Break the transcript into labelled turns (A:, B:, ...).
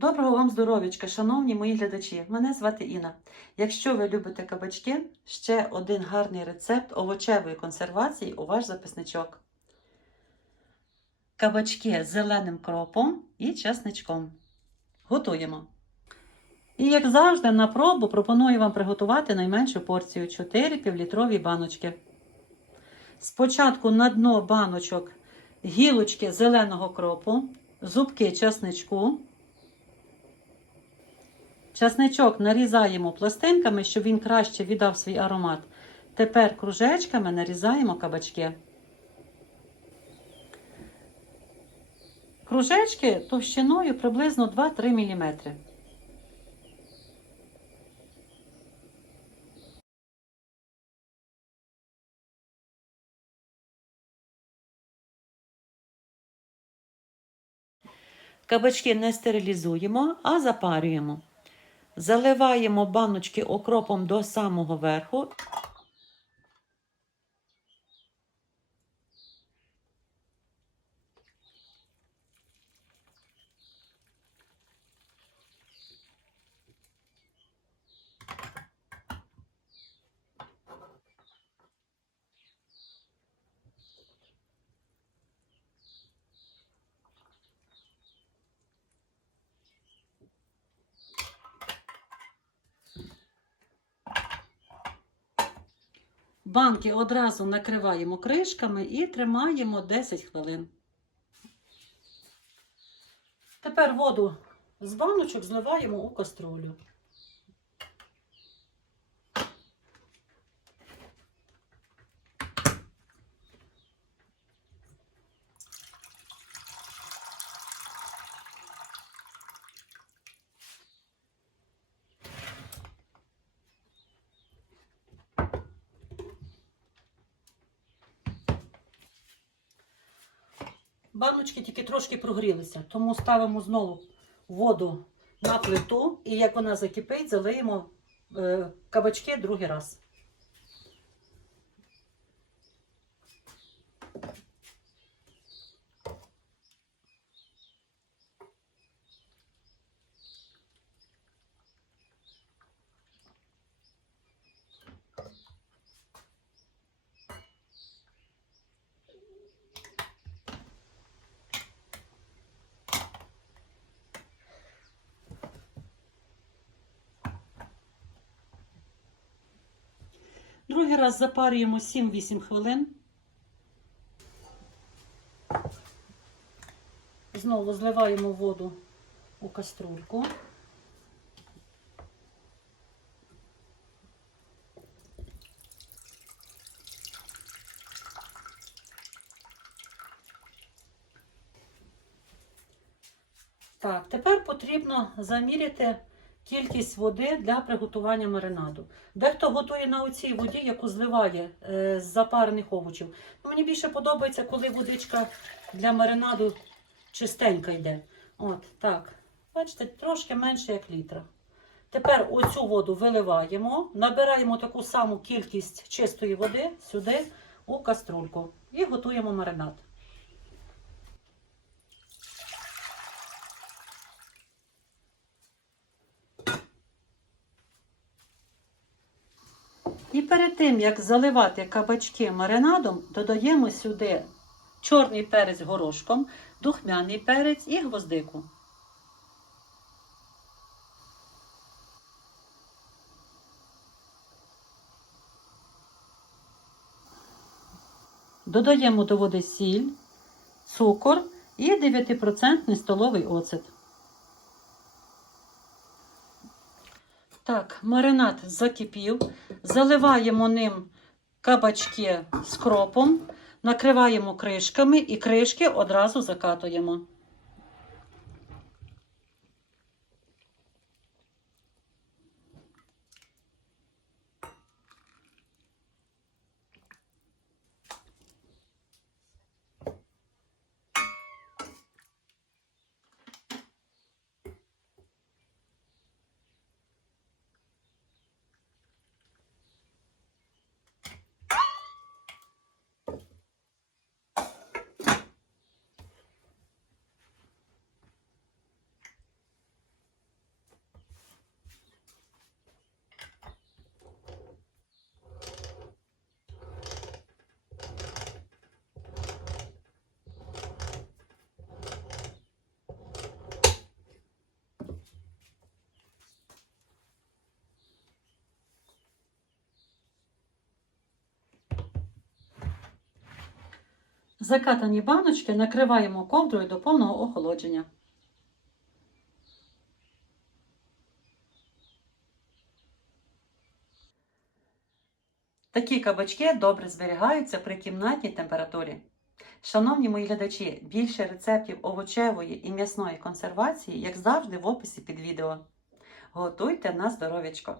A: Доброго вам здоров'ячка, шановні мої глядачі. Мене звати Інна. Якщо ви любите кабачки, ще один гарний рецепт овочевої консервації у ваш записничок. Кабачки з зеленим кропом і часничком. Готуємо. І як завжди, на пробу пропоную вам приготувати найменшу порцію 4 півлітрові баночки. Спочатку на дно баночок гілочки зеленого кропу, зубки часничку. Часничок нарізаємо пластинками, щоб він краще віддав свій аромат. Тепер кружечками нарізаємо кабачки. Кружечки товщиною приблизно 2-3 мм. Кабачки не стерилізуємо, а запарюємо. Заливаємо баночки окропом до самого верху. Банки одразу накриваємо кришками і тримаємо 10 хвилин. Тепер воду з баночок зливаємо у каструлю. Баночки тільки трошки прогрілися, тому ставимо знову воду на плиту і як вона закипить, залиємо е, кабачки другий раз. Другий раз запарюємо 7-8 хвилин. Знову зливаємо воду у каструльку. Так, тепер потрібно заміряти кількість води для приготування маринаду. Дехто готує на оцій воді, яку зливає е, з запарених овочів. Ну, мені більше подобається, коли водичка для маринаду чистенька йде. От, так. Бачите, трошки менше як літра. Тепер оцю воду виливаємо, набираємо таку саму кількість чистої води сюди у каструльку і готуємо маринад. І перед тим, як заливати кабачки маринадом, додаємо сюди чорний перець горошком, духмяний перець і гвоздику. Додаємо до води сіль, цукор і 9% столовий оцет. Так, маринад закипів. Заливаємо ним кабачки з кропом, накриваємо кришками і кришки одразу закатуємо. Закатані баночки накриваємо ковдрою до повного охолодження. Такі кабачки добре зберігаються при кімнатній температурі. Шановні мої глядачі, більше рецептів овочевої і м'ясної консервації, як завжди, в описі під відео. Готуйте на здоров'ячко!